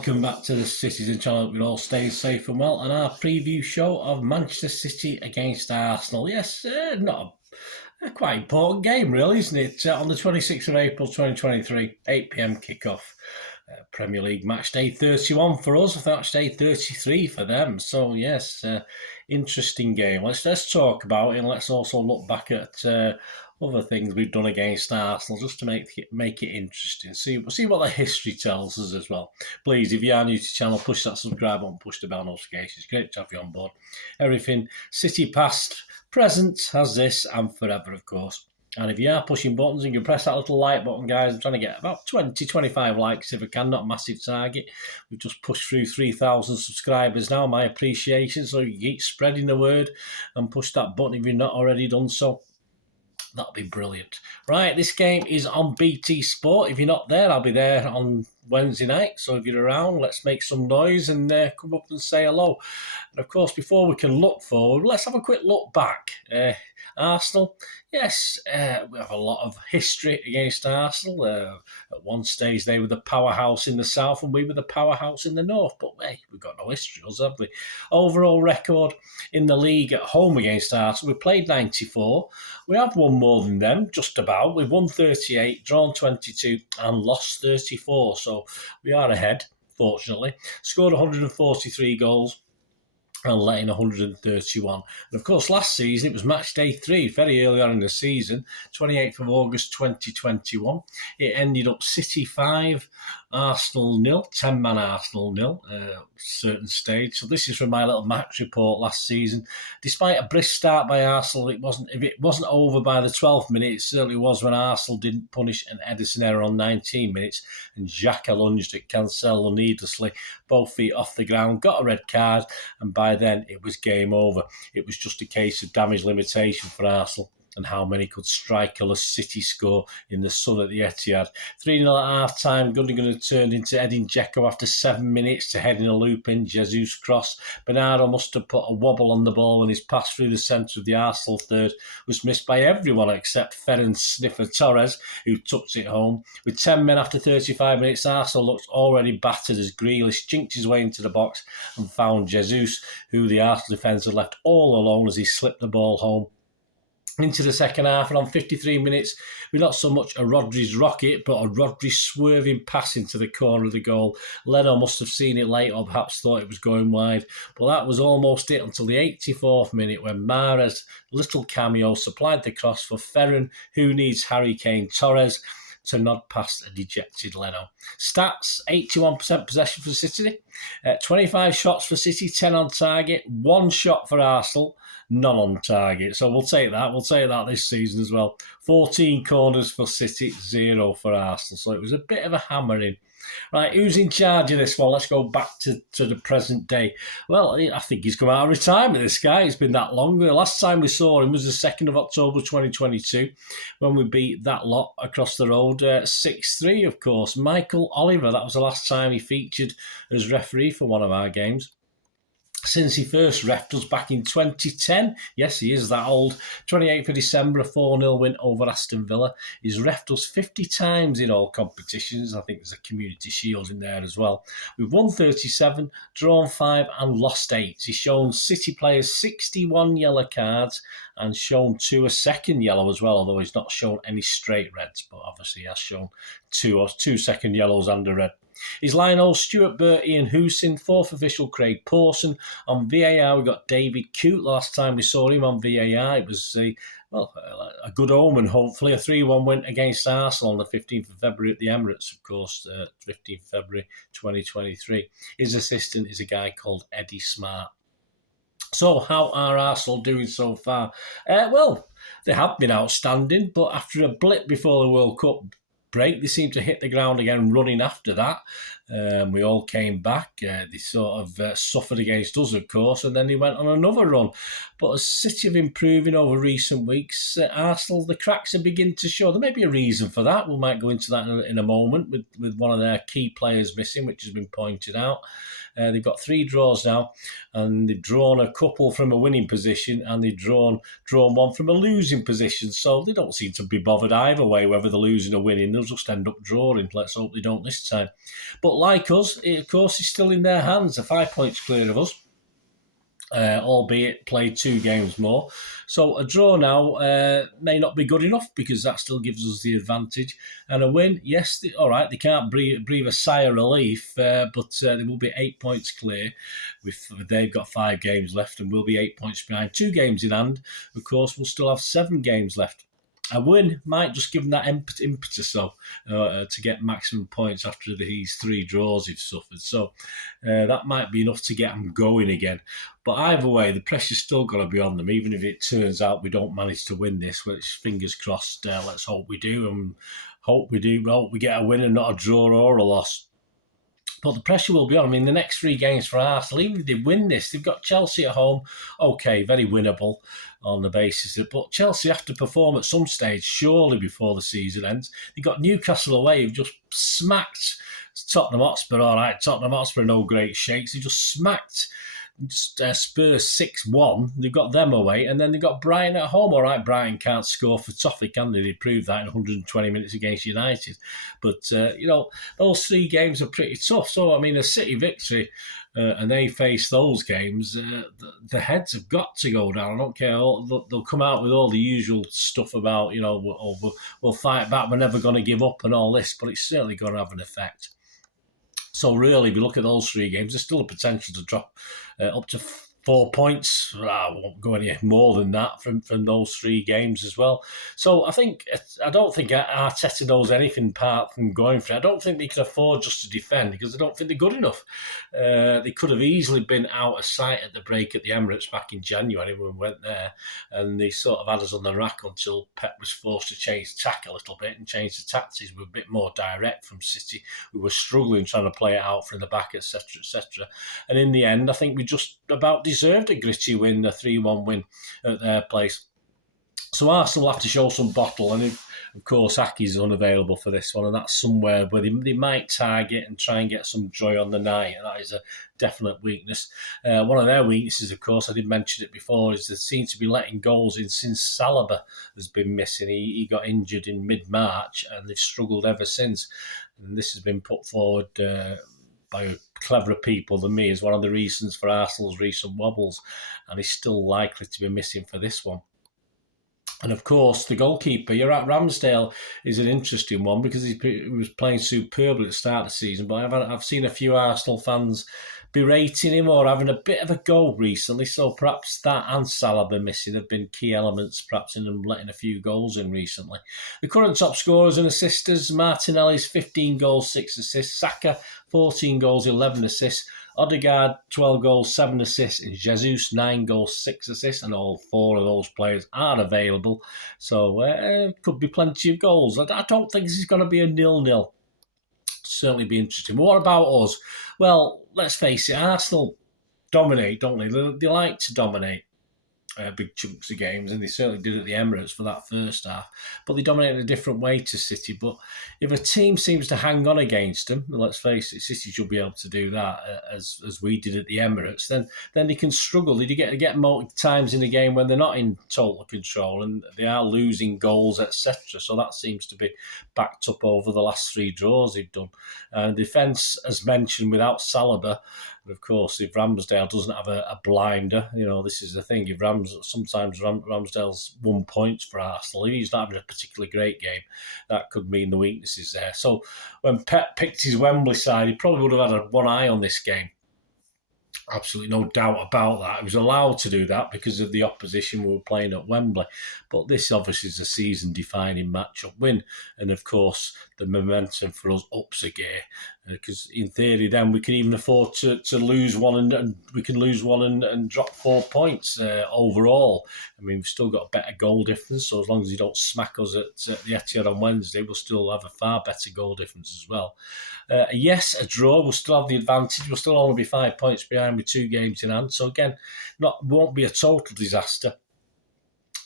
welcome back to the Citizen channel. Hope you're all staying safe and well. And our preview show of Manchester City against Arsenal. Yes, not a quite important game, really, isn't it? On the 26th of April 2023, 8 p.m. kickoff. Premier League match day 31 for us, match day 33 for them. So yes, interesting game. Let's talk about it, and let's also look back at other things we've done against Arsenal just to make it interesting. See what the history tells us as well. Please, if you are new to the channel, push that subscribe button, push the bell notifications. Great to have you on board. Everything City past, present, has this, and forever, of course. And if you are pushing buttons, you can press that little like button, guys. I'm trying to get about 20-25 likes if I can, not a massive target. We've just pushed through 3,000 subscribers now, my appreciation. So you keep spreading the word and push that button if you've not already done so. That'll be brilliant. Right, this game is on BT Sport. If you're not there, I'll be there on Wednesday night. So if you're around, let's make some noise and come up and say hello. And of course, before we can look forward, let's have a quick look back. Arsenal, yes, we have a lot of history against Arsenal. At one stage, they were the powerhouse in the south and we were the powerhouse in the north. But hey, we've got no history, have we? Overall record in the league at home against Arsenal, we played 94. We have won more than them, just about. We've won 38, drawn 22 and lost 34. So we are ahead, fortunately. Scored 143 goals. And letting 131. And of course, last season, it was match day 3, very early on in the season, 28th of August 2021. It ended up City 5, Arsenal 0, 10-man Arsenal 0, certain stage. So this is from my little match report last season. Despite a brisk start by Arsenal, if it wasn't over by the 12th minute, it certainly was when Arsenal didn't punish an Ederson error on 19 minutes, and Xhaka lunged at Cancelo needlessly, both feet off the ground, got a red card, and by then it was game over. It was just a case of damage limitation for Arsenal and how many could strikerless City score in the sun at the Etihad. 3-0 at half-time. Gundogan turned into Edin Dzeko after 7 minutes to head in a loop in. Jesus cross. Bernardo must have put a wobble on the ball when his pass through the centre of the Arsenal third was missed by everyone except Ferran Sniffer Torres, who tucked it home. With 10 men after 35 minutes, Arsenal looked already battered as Grealish jinked his way into the box and found Jesus, who the Arsenal defence had left all alone as he slipped the ball home. Into the second half, and on 53 minutes, with not so much a Rodri's rocket, but a Rodri swerving pass into the corner of the goal. Leno must have seen it late or perhaps thought it was going wide, but that was almost it until the 84th minute when Mahrez, little cameo, supplied the cross for Ferran, who needs Harry Kane Torres to nod past a dejected Leno. Stats, 81% possession for City, 25 shots for City, 10 on target, 1 shot for Arsenal, none on target. So we'll take that. We'll take that this season as well. 14 corners for City, 0 for Arsenal. So it was a bit of a hammering. Right, who's in charge of this one? Let's go back to the present day. Well, I think he's come out of retirement, this guy. It's been that long. The last time we saw him was the 2nd of October 2022 when we beat that lot across the road 6-3, of course. Michael Oliver, that was the last time he featured as referee for one of our games. Since he first refed us back in 2010. Yes, he is that old. 28th of December, a 4-0 win over Aston Villa. He's refed us 50 times in all competitions. I think there's a Community Shield in there as well. We've won 37, drawn 5 and lost 8. He's shown City players 61 yellow cards and shown 2 a second yellow as well, although he's not shown any straight reds, but obviously he has shown 2 second yellows and a red. His Lionel, Stuart Burt, Ian Hoosin, 4th official Craig Pawson. On VAR, we got David Coote. Last time we saw him on VAR, it was a good omen, hopefully. A 3-1 win against Arsenal on the 15th of February at the Emirates, of course, 15th of February 2023. His assistant is a guy called Eddie Smart. So how are Arsenal doing so far? Well, they have been outstanding, but after a blip before the World Cup break, they seemed to hit the ground again running after that. We all came back. They sort of suffered against us, of course, and then they went on another run. But as City have improving over recent weeks, Arsenal, the cracks are beginning to show. There may be a reason for that. We might go into that in a moment with one of their key players missing, which has been pointed out. They've got 3 draws now, and they've drawn a couple from a winning position, and they've drawn one from a losing position. So they don't seem to be bothered either way, whether they're losing or winning. They'll just end up drawing. Let's hope they don't this time. But like us, it, of course, is still in their hands. They're 5 points clear of us. Albeit played 2 games more. So a draw now may not be good enough, because that still gives us the advantage. And a win, yes, all right, they can't breathe a sigh of relief, but they will be 8 points clear. They've got 5 games left, and we'll be 8 points behind. 2 games in hand. Of course, we'll still have 7 games left. A win might just give them that impetus, though, to get maximum points after these 3 draws they've suffered. So that might be enough to get them going again. But either way, the pressure's still got to be on them, even if it turns out we don't manage to win this, which, fingers crossed, let's hope we do. And hope we do. Hope we get a win and not a draw or a loss. But the pressure will be on. I mean, the next 3 games for Arsenal, even if they win this, they've got Chelsea at home. Okay, very winnable on the basis of, but Chelsea have to perform at some stage, surely, before the season ends. They've got Newcastle away, who've just smacked Tottenham Hotspur. All right, Tottenham Hotspur, no great shakes. They just smacked Spurs 6-1. They've got them away, and then they've got Brighton at home. All right, Brighton can't score for toffee, can they? They proved that in 120 minutes against United. But, those 3 games are pretty tough. So, I mean, a City victory, and they face those games, the heads have got to go down. I don't care. They'll come out with all the usual stuff about, we'll fight back, we're never going to give up and all this, but it's certainly going to have an effect. So really, if you look at those 3 games, there's still a potential to drop up to 4 points. I won't go any more than that from those 3 games as well. So I don't think Arteta knows anything apart from going for it. I don't think they can afford just to defend, because I don't think they're good enough. They could have easily been out of sight at the break at the Emirates back in January when we went there, and they sort of had us on the rack until Pep was forced to change tack a little bit and change the tactics. We were a bit more direct from City. We were struggling trying to play it out from the back, etc., etc. And in the end, I think we just about deserved a gritty win, a 3-1 win at their place. So Arsenal will have to show some bottle, and of course Aki's unavailable for this one, and that's somewhere where they might target and try and get some joy on the night, and that is a definite weakness. One of their weaknesses, of course, I did mention it before, is they seem to be letting goals in since Saliba has been missing. He got injured in mid-March, and they've struggled ever since. And this has been put forward by cleverer people than me as one of the reasons for Arsenal's recent wobbles, and he's still likely to be missing for this one. And of course, the goalkeeper, you're right, Ramsdale is an interesting one, because he was playing superbly at the start of the season, but I've seen a few Arsenal fans berating him or having a bit of a go recently, so perhaps that and Saliba missing have been key elements perhaps in them letting a few goals in recently. The current top scorers and assisters, Martinelli's 15 goals, 6 assists, Saka 14 goals, 11 assists, Odegaard 12 goals, 7 assists, and Jesus 9 goals, 6 assists, and all 4 of those players are available, so could be plenty of goals. I don't think this is going to be a 0-0. Certainly be interesting. But what about us? Well, let's face it, Arsenal dominate, don't they? They like to dominate big chunks of games, and they certainly did at the Emirates for that first half. But they dominate in a different way to City. But if a team seems to hang on against them, let's face it, City should be able to do that as we did at the Emirates. Then they can struggle. They get more times in the game when they're not in total control and they are losing goals, etc. So that seems to be backed up over the last 3 draws they've done. Defence, as mentioned, without Saliba. And of course, if Ramsdale doesn't have a blinder, this is the thing. If sometimes Ramsdale's 1 point for Arsenal, if he's not having a particularly great game, that could mean the weakness is there. So when Pep picked his Wembley side, he probably would have had one eye on this game. Absolutely no doubt about that. He was allowed to do that because of the opposition we were playing at Wembley. But this obviously is a season-defining matchup win. And of course, the momentum for us ups a gear. Because in theory, then we can even afford to lose one, and we can lose one and drop 4 points overall. I mean, we've still got a better goal difference. So as long as you don't smack us at the Etihad on Wednesday, we'll still have a far better goal difference as well. Yes, a draw. We'll still have the advantage. We'll still only be 5 points behind with 2 games in hand. So again, won't be a total disaster.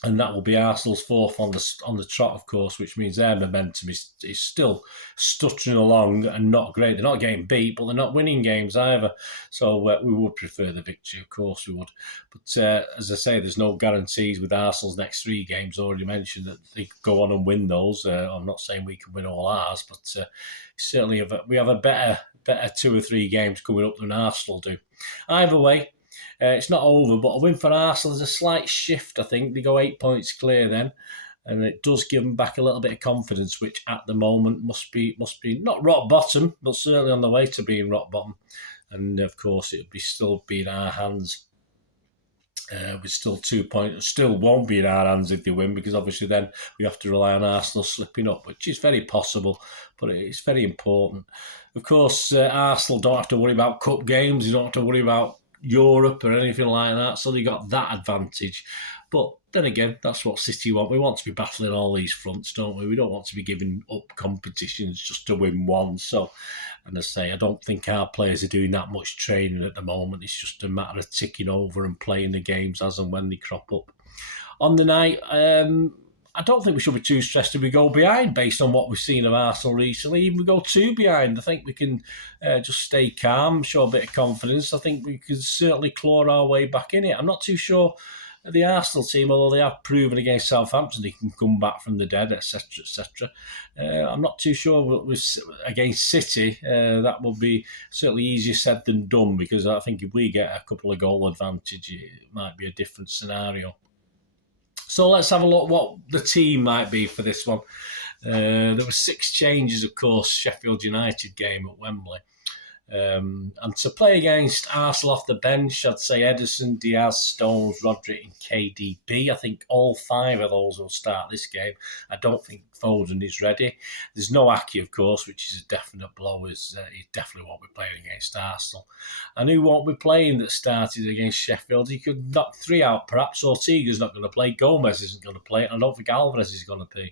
And that will be Arsenal's fourth on the trot, of course, which means their momentum is still stuttering along and not great. They're not getting beat, but they're not winning games either. So we would prefer the victory, of course we would. But as I say, there's no guarantees with Arsenal's next 3 games. Already mentioned that they could go on and win those. I'm not saying we can win all ours, but certainly we have a better 2 or 3 games coming up than Arsenal do. Either way, it's not over, but a win for Arsenal is a slight shift, I think. They go 8 points clear then, and it does give them back a little bit of confidence, which at the moment must be not rock bottom, but certainly on the way to being rock bottom. And of course, it would still be in our hands. With still 2 points, still won't be in our hands if they win, because obviously then we have to rely on Arsenal slipping up, which is very possible, but it's very important. Of course, Arsenal don't have to worry about cup games. You don't have to worry about Europe or anything like that, so they got that advantage. But then again, that's what City want. We want to be battling all these fronts, don't we? We don't want to be giving up competitions just to win one. So, and I say, I don't think our players are doing that much training at the moment. It's just a matter of ticking over and playing the games as and when they crop up. On the night, I don't think we should be too stressed if we go behind based on what we've seen of Arsenal recently. Even if we go 2 behind, I think we can just stay calm, show a bit of confidence. I think we can certainly claw our way back in it. I'm not too sure the Arsenal team, although they have proven against Southampton they can come back from the dead, etc., etc. I'm not too sure against City that will be certainly easier said than done, because I think if we get a couple of goal advantage, it might be a different scenario. So let's have a look what the team might be for this one. There were 6 changes, of course, Sheffield United game at Wembley. And to play against Arsenal off the bench, I'd say Ederson, Diaz, Stones, Rodri and KDB. I think all 5 of those will start this game. I don't think Foden is ready. There's no Aki, of course, which is a definite blow. He definitely won't be playing against Arsenal. And who won't be playing that started against Sheffield? He could knock 3 out, perhaps. Ortega's not going to play. Gomez isn't going to play. And I don't think Alvarez is going to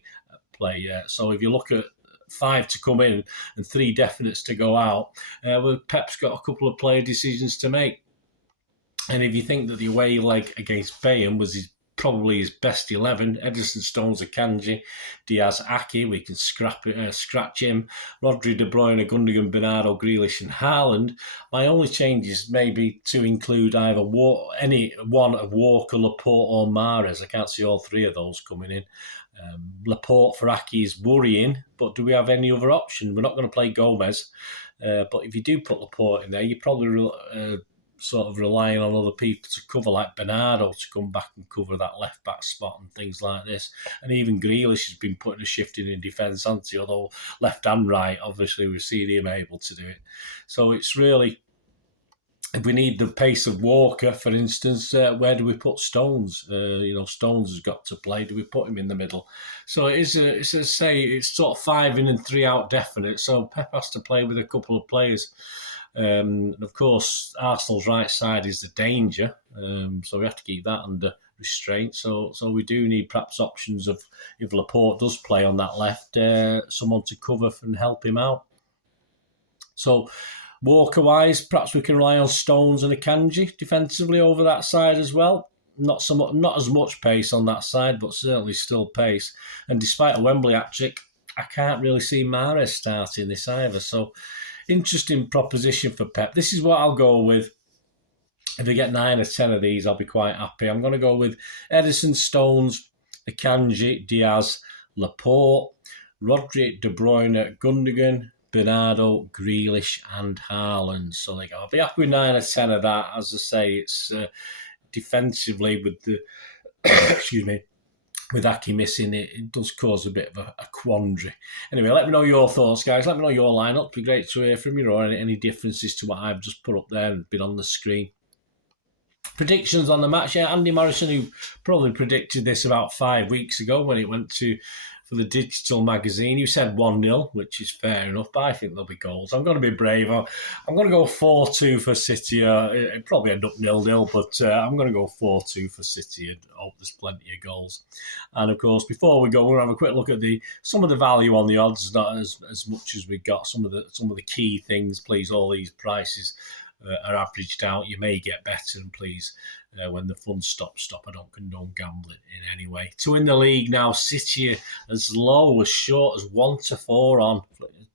play yet. So if you look at 5 to come in and 3 definites to go out, Pep's got a couple of player decisions to make. And if you think that the away leg against Bayern was probably his best 11, Ederson, Stones, Akanji, Diaz, Aki, we can scratch him, Rodri, De Bruyne, Gundogan, Bernardo, Grealish and Haaland. My only change is maybe to include either any one of Walker, Laporte or Mahrez. I can't see all 3 of those coming in. Laporte for Aki is worrying, but do we have any other option? We're not going to play Gomez, but if you do put Laporte in there, you're probably sort of relying on other people to cover, like Bernardo to come back and cover that left-back spot and things like this. And even Grealish has been putting a shift in defence, hasn't he? Although left and right, obviously, we've seen him able to do it. So it's really, if we need the pace of Walker, for instance, where do we put Stones? Stones has got to play. Do we put him in the middle? So it's sort of 5 in and 3 out definite. So Pep has to play with a couple of players. And of course, Arsenal's right side is the danger. So we have to keep that under restraint. So we do need perhaps options of, if Laporte does play on that left, someone to cover and help him out. So Walker-wise, perhaps we can rely on Stones and Akanji defensively over that side as well. Not as much pace on that side, but certainly still pace. And despite a Wembley hat-trick, I can't really see Mahrez starting this either. So interesting proposition for Pep. This is what I'll go with. If I get 9 or 10 of these, I'll be quite happy. I'm going to go with Ederson, Stones, Akanji, Diaz, Laporte, Rodri, De Bruyne, Gundogan, Bernardo, Grealish and Haaland. So I'll be happy with 9 or 10 of that. As I say, it's defensively with the excuse me, with Aki missing, it does cause a bit of a quandary. Anyway, let me know your thoughts, guys. Let me know your lineup. It'd be great to hear from you, or any differences to what I've just put up there and been on the screen. Predictions on the match. Yeah, Andy Morrison, who probably predicted this about 5 weeks ago when it went for the digital magazine, you said 1-0, which is fair enough, but I think there'll be goals. I'm going to be brave. I'm going to go 4-2 for City. It'll probably end up 0-0, but I'm going to go 4-2 for City and hope there's plenty of goals. And of course, before we go, we'll have a quick look at some of the value on the odds, not as much as we got. Some of the key things, please, all these prices are averaged out. You may get better, and please, when the fun stops, stop. I don't condone gambling in any way. To win the league now, City as low, as short as 1-4 on.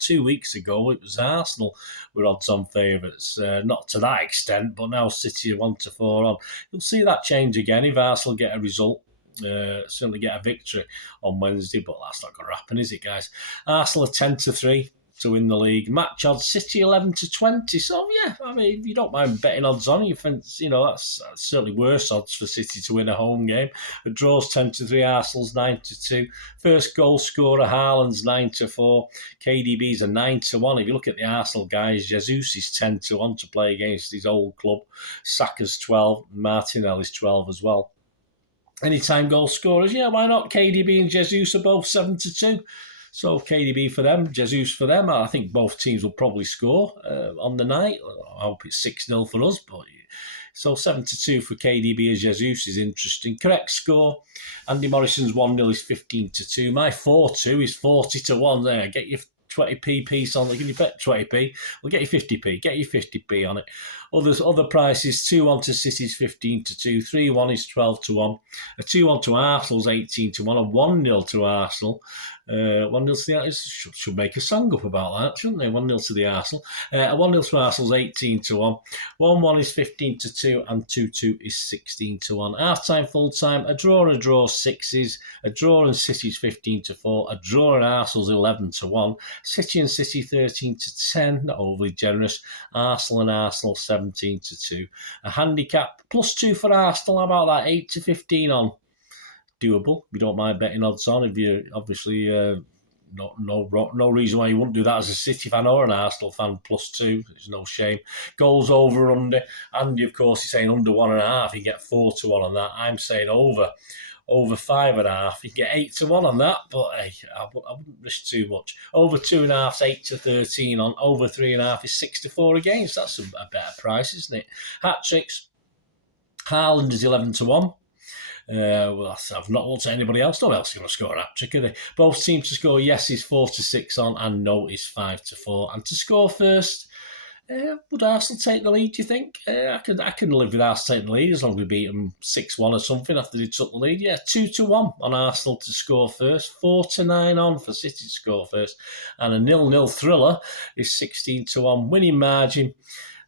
2 weeks ago, it was Arsenal were odds-on favourites. Not to that extent, but now City are 1-4 on. You'll see that change again if Arsenal get a result. Certainly get a victory on Wednesday, but that's not going to happen, is it, guys? Arsenal are 10-3 to win the league. Match odds City 11-20. So yeah, I mean, if you don't mind betting odds on, you think that's certainly worse odds for City to win a home game. The draws 10-3, Arsenal's 9-2. First goal scorer Haaland's 9-4. KDB's a 9-1. If you look at the Arsenal guys, Jesus is 10-1 to play against his old club. Saka's 12. Martinelli's 12 as well. Anytime goal scorers, yeah, why not? KDB and Jesus are both 7-2. So KDB for them, Jesus for them. I think both teams will probably score on the night. I hope it's 6-0 for us. But so 7-2 for KDB and Jesus is interesting. Correct score. Andy Morrison's 1-0 is 15-2. My 4-2 is 40-1 there. Get your 20p piece on it. Can you bet 20p? We'll get you 50p. Get you 50p on it. Other prices, 2-1 to City's 15-2, 3-1 is 12-1, a 2-1 to Arsenal's 18-1, a 1-0 to Arsenal. 1-0 to the Arsenal, should make a song up about that, shouldn't they? 1-0 to the Arsenal. A 1-0 to Arsenal's 18-1, 1-1 is 15-2, and 2-2 is 16-1. Half-time, full-time, a draw, sixes, a draw and City's 15-4, a draw and Arsenal's 11-1, City and City 13-10, not overly generous, Arsenal and Arsenal 17-2. A handicap +2 for Arsenal. How about that? 8-15 on. Doable. We don't mind betting odds on. If you obviously no reason why you wouldn't do that as a City fan or an Arsenal fan. +2. There's no shame. Goals over under. Andy, of course, is saying under 1.5. You get 4-1 on that. I'm saying over 5.5. You get 8-1 on that, but hey, I wouldn't risk too much. Over 2.5 is 8-13 on. Over 3.5 is 6-4 against. That's a better price, isn't it? Hat tricks. Haaland is 11-1. Well, I've not looked at anybody else. No one else is going to score an hat trick, are they? Both teams to score yes is 4-6 on, and no is 5-4. And to score first, would Arsenal take the lead, do you think? I can live with Arsenal taking the lead as long as we beat them 6-1 or something after they took the lead. Yeah, 2-1 on Arsenal to score first, 4-9 on for City to score first, and a 0-0 thriller is 16-1. Winning margin,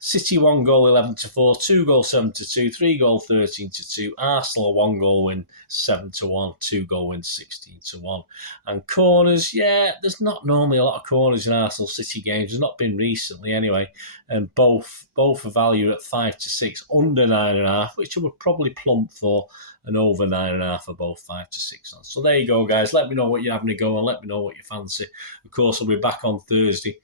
City 1 goal 11-4, 2 goal 7-2, 3 goal 13-2. Arsenal 1 goal win 7-1, 2 goal win 16-1. And corners, yeah, there's not normally a lot of corners in Arsenal City games. There's not been recently anyway. And both are valued at 5-6, under 9.5, which I would probably plump for, and over 9.5 for both 5-6 on. So there you go, guys. Let me know what you're having to go on. Let me know what you fancy. Of course, I'll be back on Thursday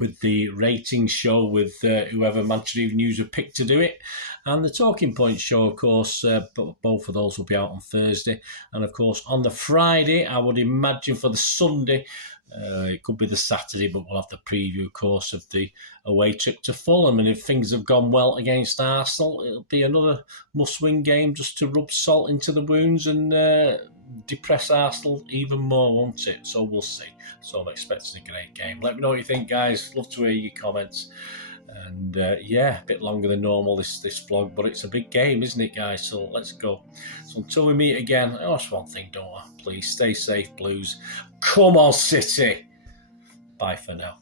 with the ratings show with whoever Manchester Evening News have picked to do it. And the Talking Point show, of course, both of those will be out on Thursday. And, of course, on the Friday, I would imagine for the Sunday, it could be the Saturday, but we'll have the preview, of course, of the away trip to Fulham. And if things have gone well against Arsenal, it'll be another must-win game just to rub salt into the wounds and depress Arsenal even more, won't it? So we'll see. So I'm expecting a great game. Let me know what you think, guys. Love to hear your comments. And yeah, a bit longer than normal this vlog, but it's a big game, isn't it, guys? So let's go. So until we meet again, that's one thing, don't I? Please stay safe, Blues. Come on, City. Bye for now.